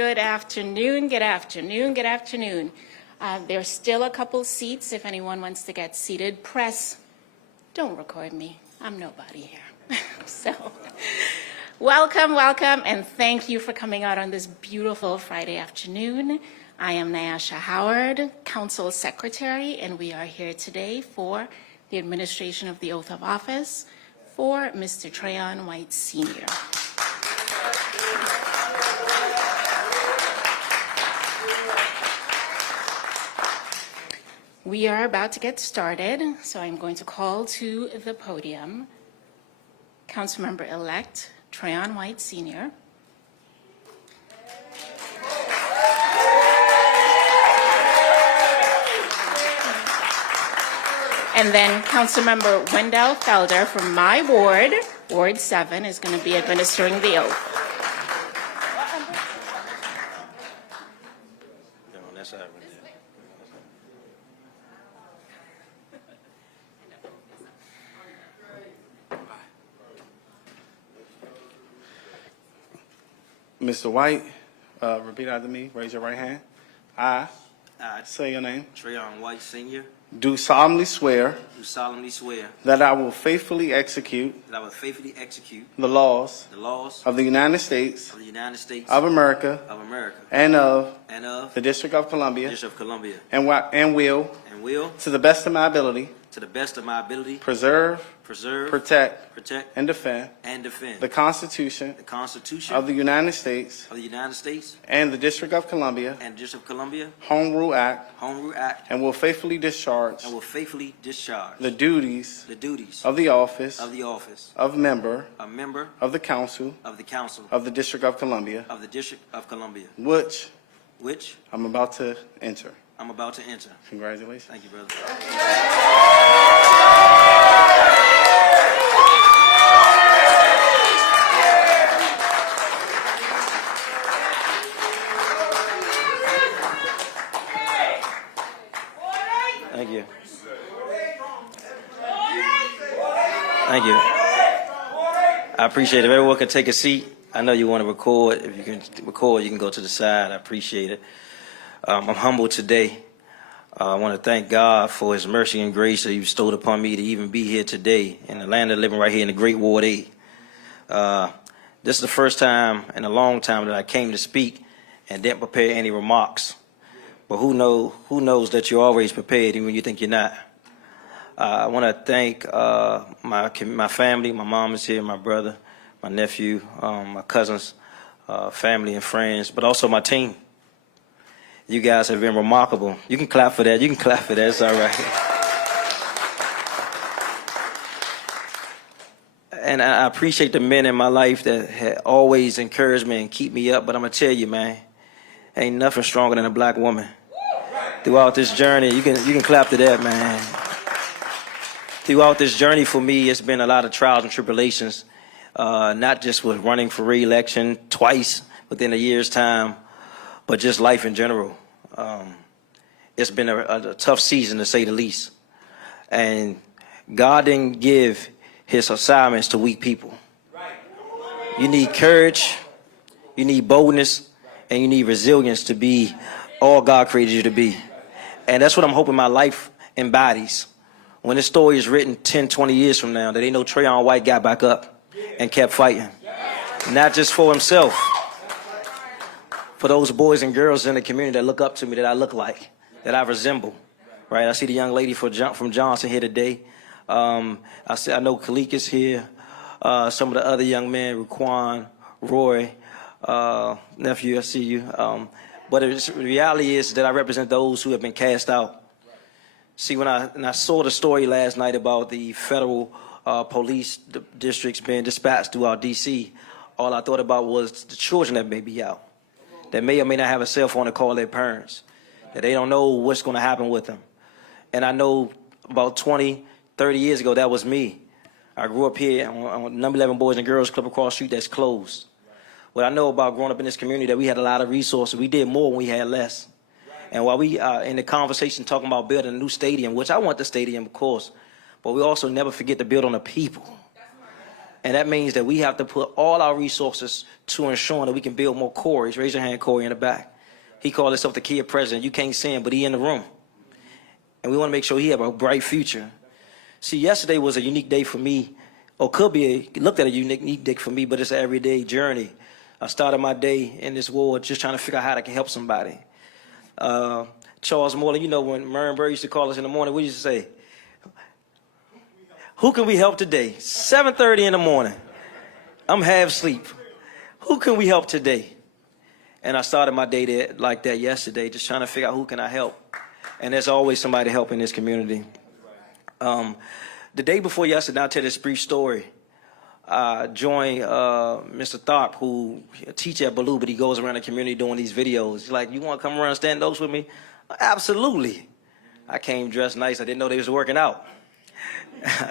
Good afternoon, good afternoon, good afternoon. There's still a couple seats if anyone wants to get seated. Press, don't record me. I'm nobody here. So, welcome, welcome, and thank you for coming out on this beautiful Friday afternoon. I am Nyasha Howard, Council Secretary, and we are here today for the administration of the oath of office for Mr. Trayon White, Sr. We are about to get started, so I'm going to call to the podium Councilmember-elect Trayon White, Sr. And then Councilmember Wendell Felder from my ward, Ward 7, is going to be administering the oath. Mr. White, repeat after me. Raise your right hand. I say your name. Trayon White, Sr. Do solemnly swear Do solemnly swear that I will faithfully execute that I will faithfully execute the laws the laws of the United States of the United States of America and of the District of Columbia, District of Columbia, and will, will, to the best of my ability, to the best of my ability, preserve, protect, and defend the Constitution the Constitution of the United States of the United States and the District of Columbia, and the District of Columbia, Home Rule Act, and will faithfully discharge the duties of the office of member of the Council of the District of Columbia, which I'm about to enter. Congratulations. Thank you, brother. Thank you. Thank you. I appreciate it. If everyone can take a seat. I know you want to record. If you can record, you can go to the side. I appreciate it. I'm humbled today. I want to thank God for his mercy and grace that he bestowed upon me to even be here today in the land of the living right here in the great Ward 8. This is the first time in a long time that I came to speak and didn't prepare any remarks. But who knows that you're always prepared even when you think you're not. I want to thank my family. My mom is here, my brother, my nephew, my cousins, family and friends, but also my team. You guys have been remarkable. You can clap for that. You can clap for that. It's all right. And I appreciate the men in my life that have always encouraged me and keep me up. But I'm going to tell you, man, ain't nothing stronger than a black woman. Throughout this journey, you can clap to that, man. Throughout this journey for me, it's been a lot of trials and tribulations, not just with running for re-election twice within a year's time, but just life in general. It's been a tough season, to say the least. And God didn't give his assignments to weak people. You need courage, you need boldness, and you need resilience to be all God created you to be. And that's what I'm hoping my life embodies. When this story is written 10, 20 years from now, that they know Trayon White got back up and kept fighting. Not just for himself, for those boys and girls in the community that look up to me, that I look like, that I resemble. Right? I see the young lady from Johnson here today. I know Khalik is here. Some of the other young men, Raquan, Roy, nephew, I see you. But the reality is that I represent those who have been cast out. See, when I saw the story last night about the federal police districts being dispatched throughout D.C., all I thought about was the children that may be out, that may or may not have a cell phone to call their parents, that they don't know what's going to happen with them. And I know about 20, 30 years ago, that was me. I grew up here on number 11 Boys and Girls Club across the street that's closed. What I know about growing up in this community, that we had a lot of resources. We did more when we had less. And while we in the conversation talking about building a new stadium, which I want the stadium, of course, but we also never forget to build on the people. And that means that we have to put all our resources to ensuring that we can build more Corys. Raise your hand, Corey, in the back. He called himself the kid president. You can't see him, but he in the room. And we want to make sure he have a bright future. See, yesterday was a unique day for me, or could be looked at a unique day for me, but it's an everyday journey. I started my day in this war just trying to figure out how I can help somebody. Charles Morley, you know, when Murray Bird used to call us in the morning, we used to say, who can we help today? 7:30 in the morning. I'm half asleep. Who can we help today? And I started my day there like that yesterday, just trying to figure out who can I help. And there's always somebody helping this community. The day before yesterday, I'll tell this brief story. I joined Mr. Tharp, who a teacher at Baloo, but he goes around the community doing these videos. He's like, you want to come around and stand those with me? Absolutely. I came dressed nice. I didn't know they was working out.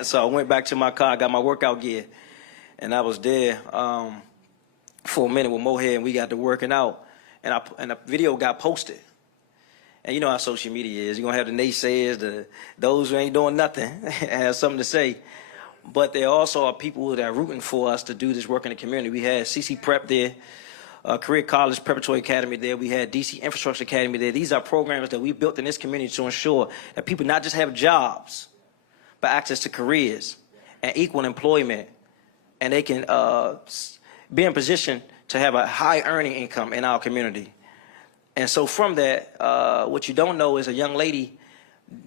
So I went back to my car, got my workout gear, and I was there for a minute with Mohead, and we got to working out. And the video got posted. And you know how social media is. You're going to have the naysayers, those who ain't doing nothing, and have something to say. But there also are people that are rooting for us to do this work in the community. We had CC Prep there, Career College Preparatory Academy there. We had DC Infrastructure Academy there. These are programs that we built in this community to ensure that people not just have jobs, but access to careers and equal employment. And they can be in position to have a high earning income in our community. And so from that, what you don't know is a young lady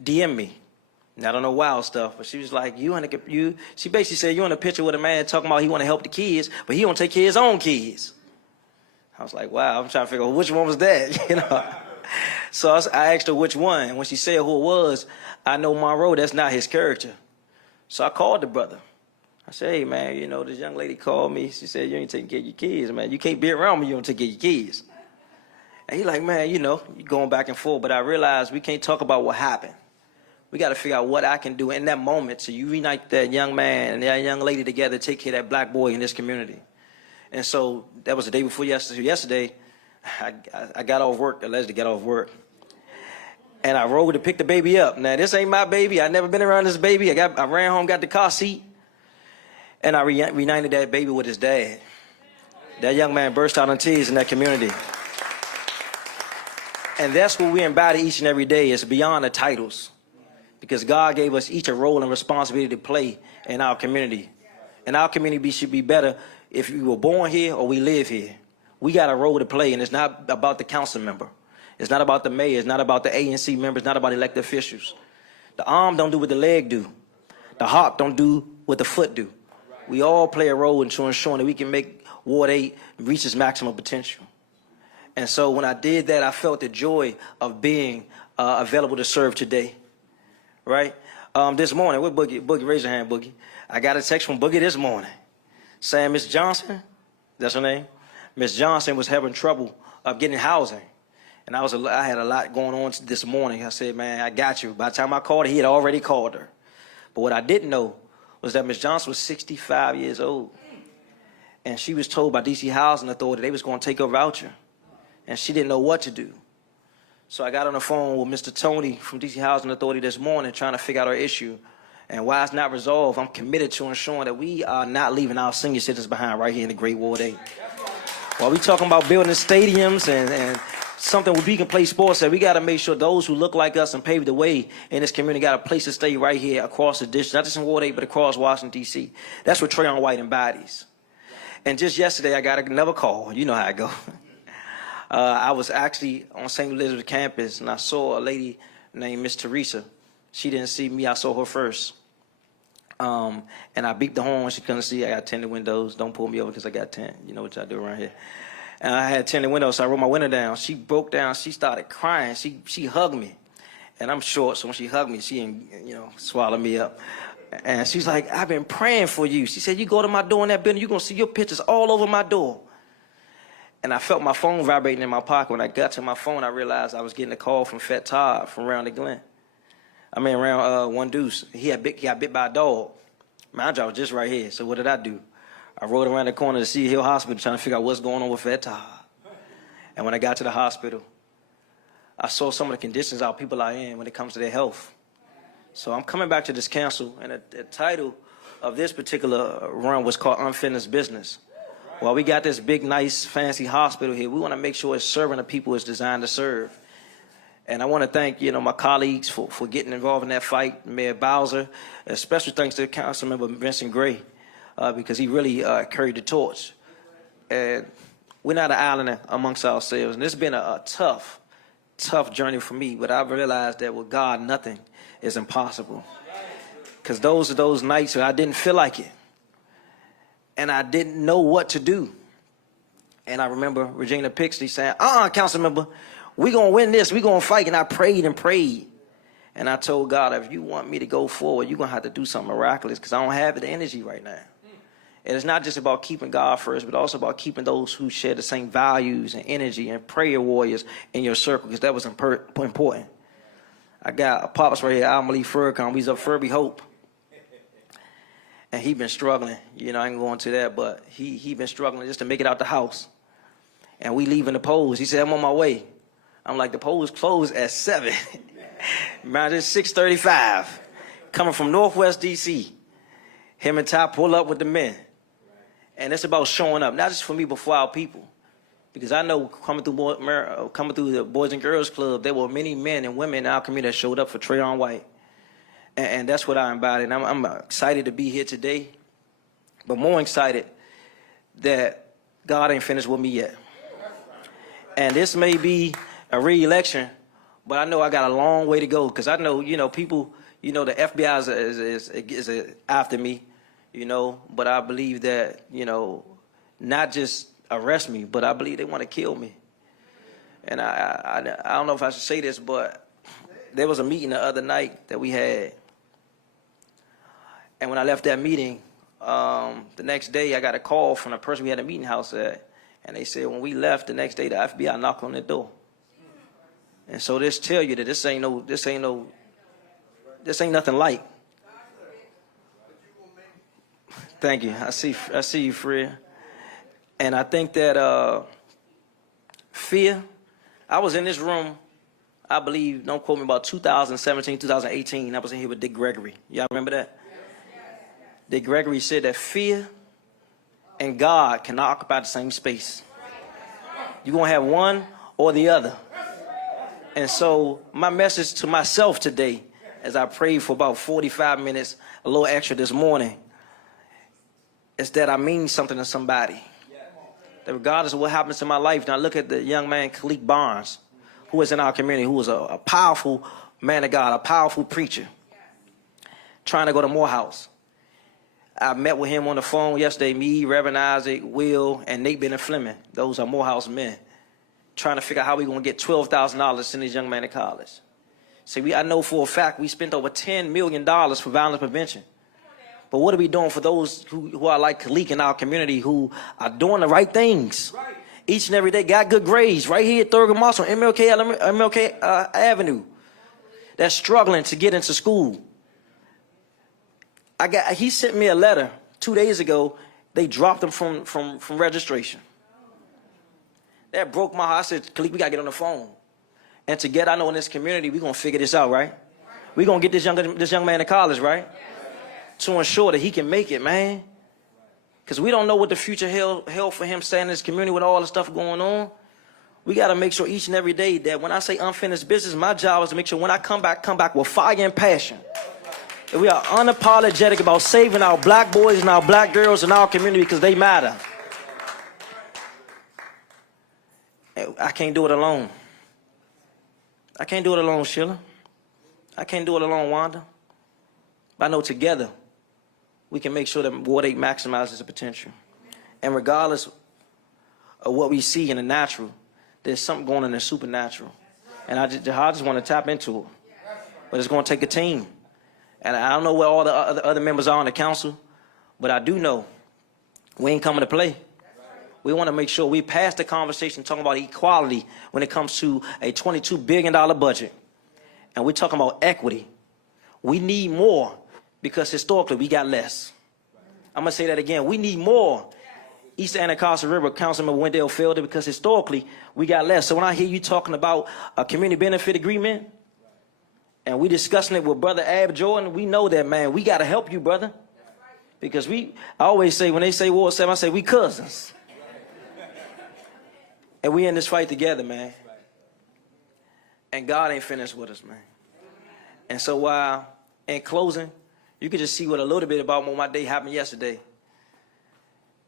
DM'd me. And I don't know wild stuff, but she was like, she basically said, you in a picture with a man talking about he want to help the kids, but he don't take care of his own kids. I was like, wow, I'm trying to figure out which one was that, you know? So I asked her which one. And when she said who it was, I know Monroe, that's not his character. So I called the brother. I said, hey, man, you know, this young lady called me. She said, you ain't taking care of your kids, man. You can't be around me, you don't take care of your kids. And he like, man, you know, you're going back and forth. But I realized we can't talk about what happened. We got to figure out what I can do in that moment so you reunite that young man and that young lady together to take care of that black boy in this community. And so that was the day before yesterday. Yesterday, I got off work, allegedly got off work. And I rode to pick the baby up. Now, this ain't my baby. I never been around this baby. I ran home, got the car seat, and I reunited that baby with his dad. That young man burst out in tears in that community. And that's what we embody each and every day. It's beyond the titles. Because God gave us each a role and responsibility to play in our community. And our community should be better if we were born here or we live here. We got a role to play, and it's not about the council member. It's not about the mayor. It's not about the ANC members. It's not about elected officials. The arm don't do what the leg do. The heart don't do what the foot do. We all play a role in ensuring that we can make Ward 8 reach its maximum potential. And so when I did that, I felt the joy of being available to serve today. Right? This morning, what Boogie? Boogie, raise your hand, Boogie. I got a text from Boogie this morning saying Miss Johnson, that's her name, Miss Johnson was having trouble getting housing. And I had a lot going on this morning. I said, man, I got you. By the time I called her, he had already called her. But what I didn't know was that Miss Johnson was 65 years old. And she was told by DC Housing Authority they was going to take her voucher. And she didn't know what to do. So I got on the phone with Mr. Tony from DC Housing Authority this morning trying to figure out our issue. And while it's not resolved, I'm committed to ensuring that we are not leaving our senior citizens behind right here in the Great Ward 8. While we talking about building stadiums and something where we can play sports, we got to make sure those who look like us and pave the way in this community got a place to stay right here across the district, not just in Ward 8, but across Washington, D.C. That's what Trayon White embodies. And just yesterday, I got another call. You know how I go. I was actually on St. Elizabeth campus, and I saw a lady named Miss Teresa. She didn't see me. I saw her first. And I beeped the horn. She couldn't see. I got tinted windows. Don't pull me over because I got tint. You know what y'all do around here. And I had tinted windows, so I rolled my window down. She broke down. She started crying. She hugged me. And I'm short, so when she hugged me, she didn't, swallow me up. And she's like, I've been praying for you. She said, you go to my door in that building, you're going to see your pictures all over my door. And I felt my phone vibrating in my pocket. When I got to my phone, I realized I was getting a call from Fat Todd from around the Glen. Around One Deuce. He got bit by a dog. My job was just right here. So what did I do? I rode around the corner to Cedar Hill Hospital trying to figure out what's going on with Fat Todd. And when I got to the hospital, I saw some of the conditions our people are in when it comes to their health. So I'm coming back to this council, and the title of this particular run was called Unfinished Business. Well, we got this big, nice, fancy hospital here. We want to make sure it's serving the people it's designed to serve. And I want to thank, my colleagues for getting involved in that fight, Mayor Bowser, especially thanks to Councilmember Vincent Gray, because he really carried the torch. And we're not an island amongst ourselves. And it's been a tough journey for me, but I've realized that with God, nothing is impossible. Because those are those nights where I didn't feel like it. And I didn't know what to do. And I remember Regina Pixley saying, Councilmember, we're going to win this. We're going to fight. And I prayed and prayed. And I told God, if you want me to go forward, you're going to have to do something miraculous because I don't have the energy right now. And it's not just about keeping God first, but also about keeping those who share the same values and energy and prayer warriors in your circle, because that was important. I got a pops right here, Al Malik Furcon. He's a Furby Hope. And he been struggling. I ain't going to that, but he been struggling just to make it out the house. And we leaving the polls. He said, I'm on my way. I'm like, the polls closed at 7. Man, it's 6:35. Coming from Northwest D.C. Him and Ty pull up with the men. And it's about showing up, not just for me, but for our people. Because I know coming through the Boys and Girls Club, there were many men and women in our community that showed up for Trayon White. And that's what I embody. And I'm excited to be here today, but more excited that God ain't finished with me yet. And this may be a re-election, but I know I got a long way to go, because I know, people, the FBI is after me, but I believe that, not just arrest me, but I believe they want to kill me. And I don't know if I should say this, but there was a meeting the other night that we had. And when I left that meeting, the next day I got a call from the person we had a meeting house at. And they said when we left the next day, the FBI knocked on the door. And so this tell you that this ain't nothing light. Thank you. I see you, Fred. And I think that fear, I was in this room, I believe, don't quote me, about 2017, 2018. I was in here with Dick Gregory. Y'all remember that? Dick Gregory said that fear and God cannot occupy the same space. You're going to have one or the other. And so my message to myself today, as I prayed for about 45 minutes, a little extra this morning, is that I mean something to somebody. That regardless of what happens in my life, now look at the young man, Khalik Barnes, who was in our community, who was a powerful man of God, a powerful preacher, trying to go to Morehouse. I met with him on the phone yesterday, me, Reverend Isaac, Will, and Nate Bennett Fleming. Those are Morehouse men, trying to figure out how we're going to get $12,000 to send this young man to college. See, I know for a fact we spent over $10 million for violence prevention. But what are we doing for those who are like Khalik in our community, who are doing the right things each and every day, got good grades right here at Thurgood Moss on MLK Avenue, that's struggling to get into school? He sent me a letter 2 days ago. They dropped him from registration. That broke my heart. I said, Khalik, we got to get on the phone. And together, I know in this community, we're going to figure this out, right? We're going to get this young man to college, right? To ensure that he can make it, man. Because we don't know what the future held for him staying in this community with all the stuff going on. We got to make sure each and every day that when I say unfinished business, my job is to make sure when I come back with fire and passion. That we are unapologetic about saving our black boys and our black girls in our community, because they matter. I can't do it alone. I can't do it alone, Sheila. I can't do it alone, Wanda. But I know together we can make sure that Ward 8 maximizes its potential. And regardless of what we see in the natural, there's something going on in the supernatural. And I just want to tap into it. But it's going to take a team. And I don't know where all the other members are on the council, but I do know we ain't coming to play. We want to make sure we pass the conversation talking about equality when it comes to a $22 billion budget. And we're talking about equity. We need more because historically we got less. I'm going to say that again. We need more. East Anacostia River, Councilmember Wendell failed it because historically we got less. So when I hear you talking about a community benefit agreement, and we discussing it with Brother Ab Jordan, we know that, man, we got to help you, brother. Because I always say, when they say Ward 7, I say, we cousins. And we in this fight together, man. And God ain't finished with us, man. And so while, in closing, you can just see what a little bit about what my day happened yesterday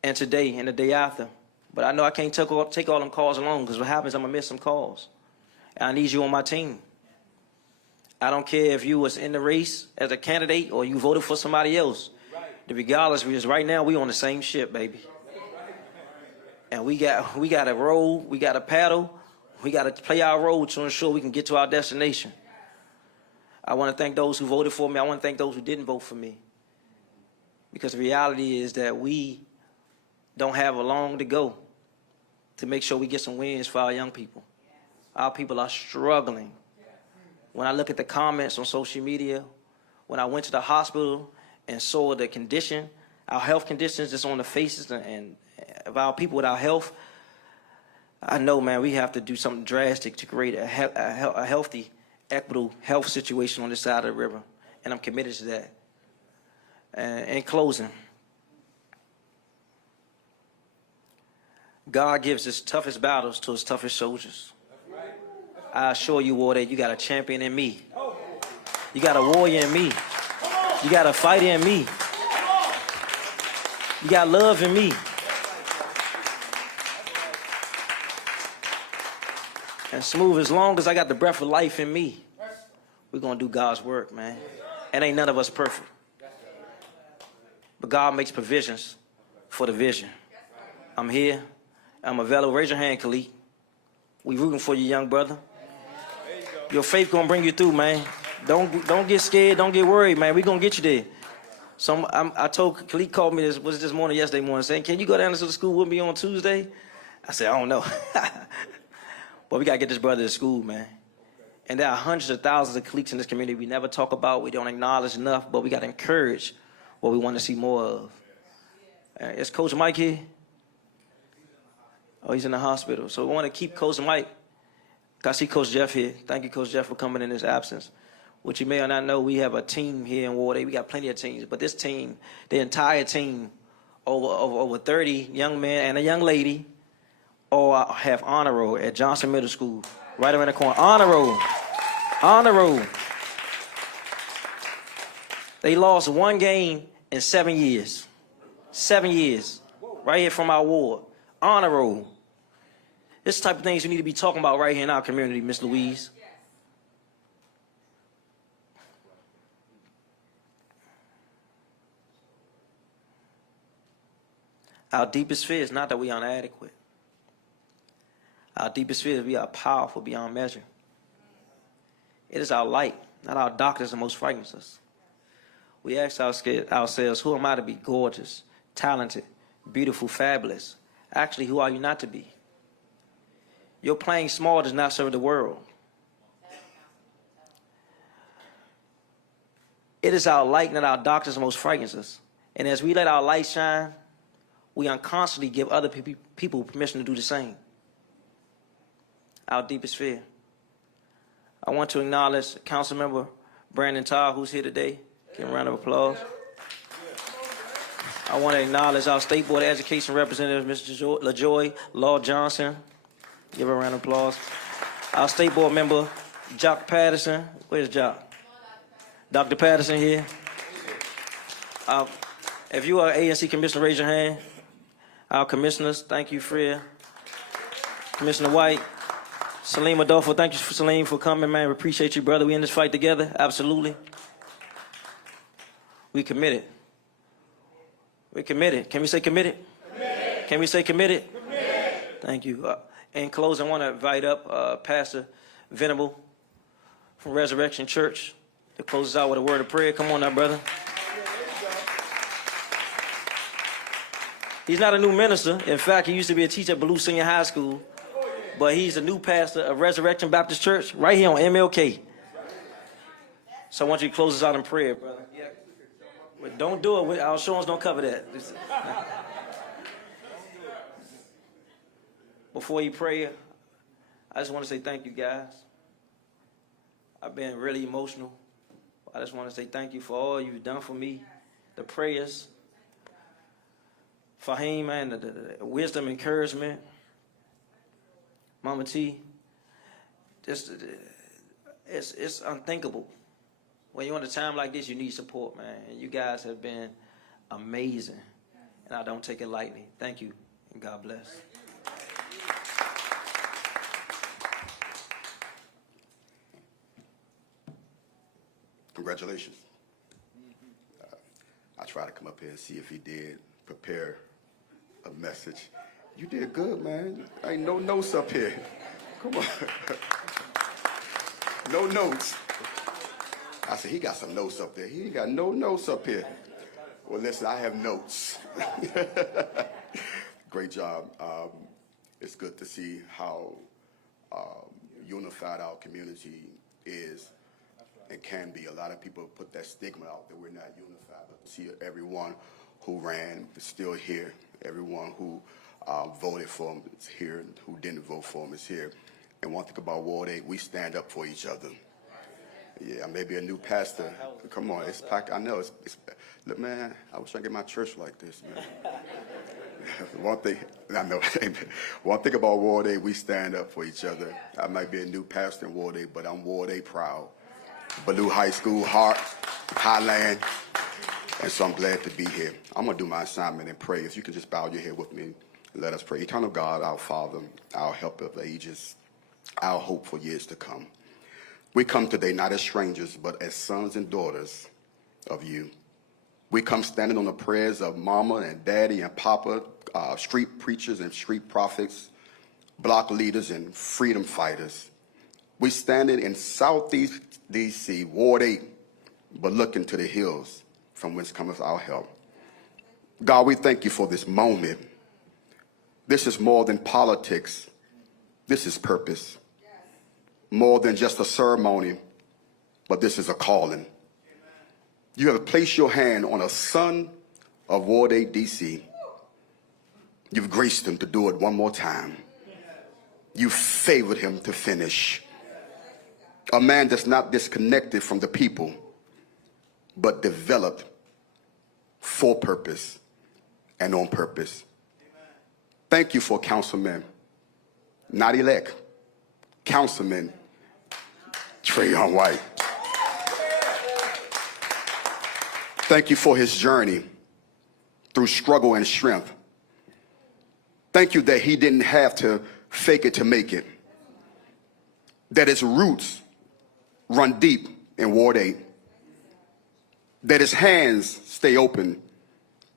and today and the day after. But I know I can't take all them calls alone, because what happens, I'm going to miss some calls. And I need you on my team. I don't care if you was in the race as a candidate or you voted for somebody else. Regardless, because right now we on the same ship, baby. And we got to row, we got to paddle, we got to play our role to ensure we can get to our destination. I want to thank those who voted for me. I want to thank those who didn't vote for me. Because the reality is that we don't have a long to go to make sure we get some wins for our young people. Our people are struggling. When I look at the comments on social media, when I went to the hospital and saw the condition, our health conditions that's on the faces and of our people with our health, I know, man, we have to do something drastic to create a healthy, equitable health situation on this side of the river, and I'm committed to that. In closing, God gives his toughest battles to his toughest soldiers. I assure you, War, that you got a champion in me. You got a warrior in me. You got a fighter in me. You got love in me. And Smooth, as long as I got the breath of life in me, we're going to do God's work, man. And ain't none of us perfect. But God makes provisions for the vision. I'm here. I'm available. Raise your hand, Khalid. We rooting for you, young brother. Your faith going to bring you through, man. Don't get scared. Don't get worried, man. We're going to get you there. So I told Khalid, called me this morning, yesterday morning, saying, can you go down to the school with me on Tuesday? I said, I don't know. But we got to get this brother to school, man. And there are hundreds of thousands of cliques in this community we never talk about, we don't acknowledge enough, but we got to encourage what we want to see more of. Is Coach Mike here? Oh, he's in the hospital. So we want to keep Coach Mike. I see Coach Jeff here. Thank you, Coach Jeff, for coming in his absence. What you may or not know, we have a team here in Ward 8. We got plenty of teams, but this team, the entire team, over 30 young men and a young lady, all have honor roll at Johnson Middle School, right around the corner. Honor roll. Honor roll. They lost one game in 7 years. 7 years. Right here from our ward. Honor roll. This type of things we need to be talking about right here in our community, Miss Louise. Our deepest fear is not that we are inadequate. Our deepest fear is we are powerful beyond measure. It is our light, not our darkness, that most frightens us. We ask ourselves, who am I to be? Gorgeous, talented, beautiful, fabulous. Actually, who are you not to be? Your playing small does not serve the world. It is our light, not our darkness, that most frightens us. And as we let our light shine, we unconsciously give other people permission to do the same. Our deepest fear. I want to acknowledge Councilmember Brandon Tarr, who's here today. Give him a round of applause. I want to acknowledge our State Board of Education representative, Mr. LaJoy Law Johnson. Give her a round of applause. Our State Board member, Jock Patterson. Where's Jock? Dr. Patterson here. If you are an ANC commissioner, raise your hand. Our commissioners, thank you, Freya. Commissioner White. Salim Adolfo, thank you, Salim, for coming, man. We appreciate you, brother. We in this fight together, absolutely. We committed. We committed. Can we say committed? Committed. Can we say committed? Committed. Thank you. In closing, I want to invite up Pastor Venable from Resurrection Church to close us out with a word of prayer. Come on now, brother. He's not a new minister. In fact, he used to be a teacher at Ballou Senior High School. But he's a new pastor of Resurrection Baptist Church right here on MLK. So I want you to close us out in prayer, brother. But don't do it. Our insurance don't cover that. Before you pray, I just want to say thank you, guys. I've been really emotional. I just want to say thank you for all you've done for me, the prayers, Fahim, man, the wisdom, encouragement. Mama T, just it's unthinkable. When you're in a time like this, you need support, man. And you guys have been amazing, and I don't take it lightly. Thank you, and God bless. Congratulations. I tried to come up here and see if he did prepare a message. You did good, man. Ain't no notes up here. Come on. No notes. I said, he got some notes up there. He ain't got no notes up here. Well, listen, I have notes. Great job. It's good to see how unified our community is and can be. A lot of people put that stigma out that we're not unified, but to see everyone who ran is still here. Everyone who voted for him is here, and who didn't vote for him is here. And one thing about Ward 8, we stand up for each other. Yeah, maybe a new pastor. Come on, it's packed. I know. Look, man, I wish I could get my church like this, man. One thing, I know. One thing about Ward 8, we stand up for each other. I might be a new pastor in Ward 8, but I'm Ward 8 proud. Ballou High School, Hart, Highland, and so I'm glad to be here. I'm going to do my assignment and pray. If you could just bow your head with me, let us pray. Eternal God, our Father, our helper of ages, our hope for years to come. We come today not as strangers, but as sons and daughters of you. We come standing on the prayers of mama and daddy and papa, street preachers and street prophets, block leaders and freedom fighters. We standing in Southeast D.C., Ward 8, but looking to the hills from whence cometh our help. God, we thank you for this moment. This is more than politics. This is purpose. More than just a ceremony, but this is a calling. You have placed your hand on a son of Ward 8 D.C. You've graced him to do it one more time. You favored him to finish. A man that's not disconnected from the people, but developed for purpose and on purpose. Thank you for Councilman, not elect, Councilman Trayon White. Thank you for his journey through struggle and strength. Thank you that he didn't have to fake it to make it. That his roots run deep in Ward 8. That his hands stay open,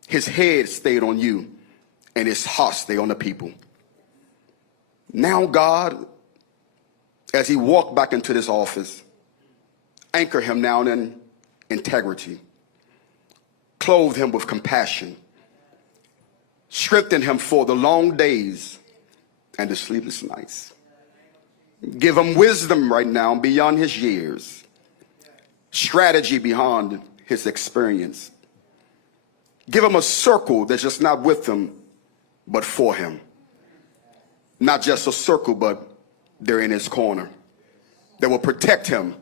his head stayed on you, and his heart stay on the people. Now, God, as he walked back into this office, anchor him now in integrity, clothe him with compassion, strengthen him for the long days and the sleepless nights. Give him wisdom right now beyond his years, strategy beyond his experience. Give him a circle that's just not with him, but for him. Not just a circle, but they're in his corner. They will protect him,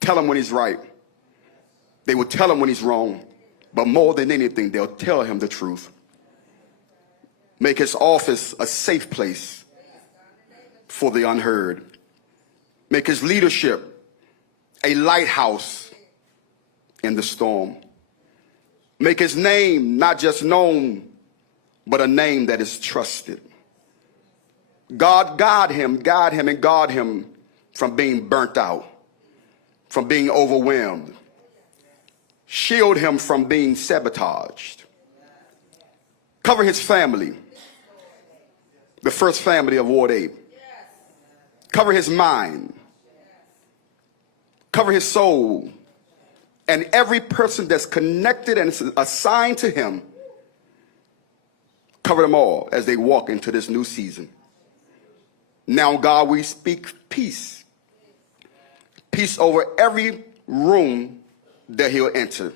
tell him when he's right. They will tell him when he's wrong, but more than anything, they'll tell him the truth. Make his office a safe place for the unheard. Make his leadership a lighthouse in the storm. Make his name not just known, but a name that is trusted. God, guide him and guard him from being burnt out, from being overwhelmed. Shield him from being sabotaged. Cover his family, the first family of Ward 8. Cover his mind. Cover his soul. And every person that's connected and assigned to him, cover them all as they walk into this new season. Now, God, we speak peace. Peace over every room that he'll enter.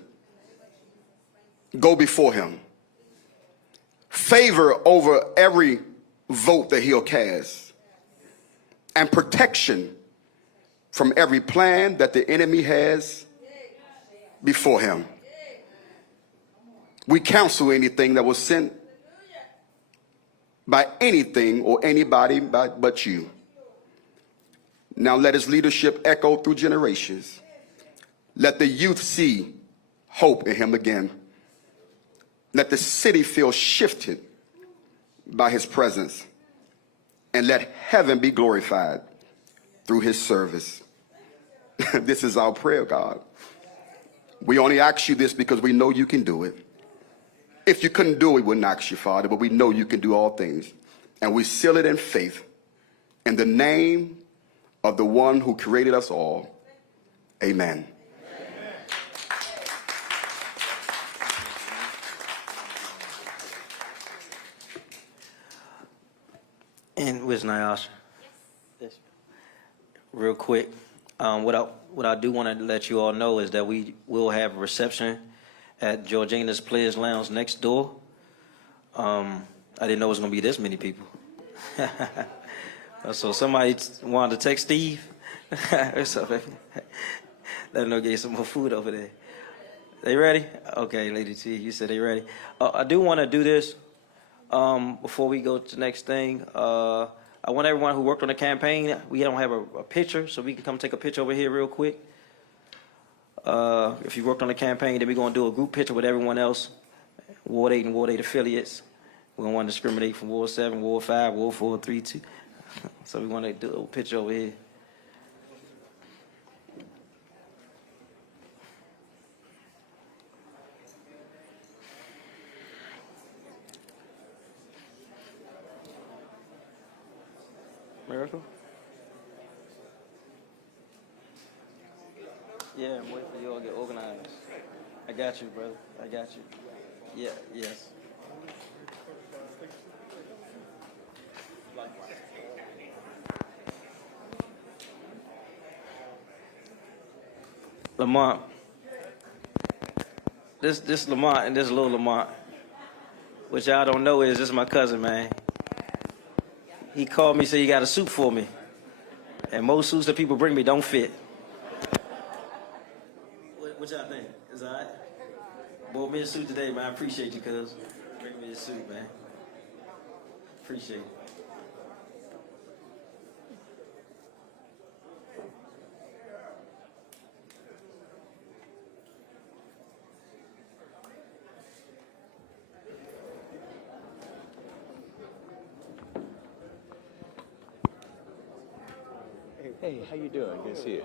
Go before him. Favor over every vote that he'll cast. And protection from every plan that the enemy has before him. We counsel anything that was sent by anything or anybody but you. Now let his leadership echo through generations. Let the youth see hope in him again. Let the city feel shifted by his presence. And let heaven be glorified through his service. This is our prayer, God. We only ask you this because we know you can do it. If you couldn't do it, we wouldn't ask you, Father, but we know you can do all things. And we seal it in faith in the name of the one who created us all. Amen. And where's Nyasha? Yes. Real quick, what I do want to let you all know is that we will have a reception at Georgina's Players Lounge next door. I didn't know it was going to be this many people. So somebody wanted to text Steve. What's up, baby? Let him know get some more food over there. They ready? Okay, Lady T, you said they ready. I do want to do this before we go to the next thing. I want everyone who worked on the campaign, we don't have a picture, so we can come take a picture over here real quick. If you worked on the campaign, then we're going to do a group picture with everyone else, Ward 8 and Ward 8 affiliates. We don't want to discriminate from Ward 7, Ward 5, Ward 4, 3, 2. So we want to do a picture over here. Miracle? Yeah, I'm waiting for you all to get organized. I got you, brother. I got you. Yeah, yes. Lamont. This Lamont and this little Lamont. What y'all don't know is this is my cousin, man. He called me, said he got a suit for me. And most suits that people bring me don't fit. What y'all think? Is that all right? Bought me a suit today, man. I appreciate you, cuz. Bring me a suit, man. Appreciate it. Hey, how you doing? Good to see you.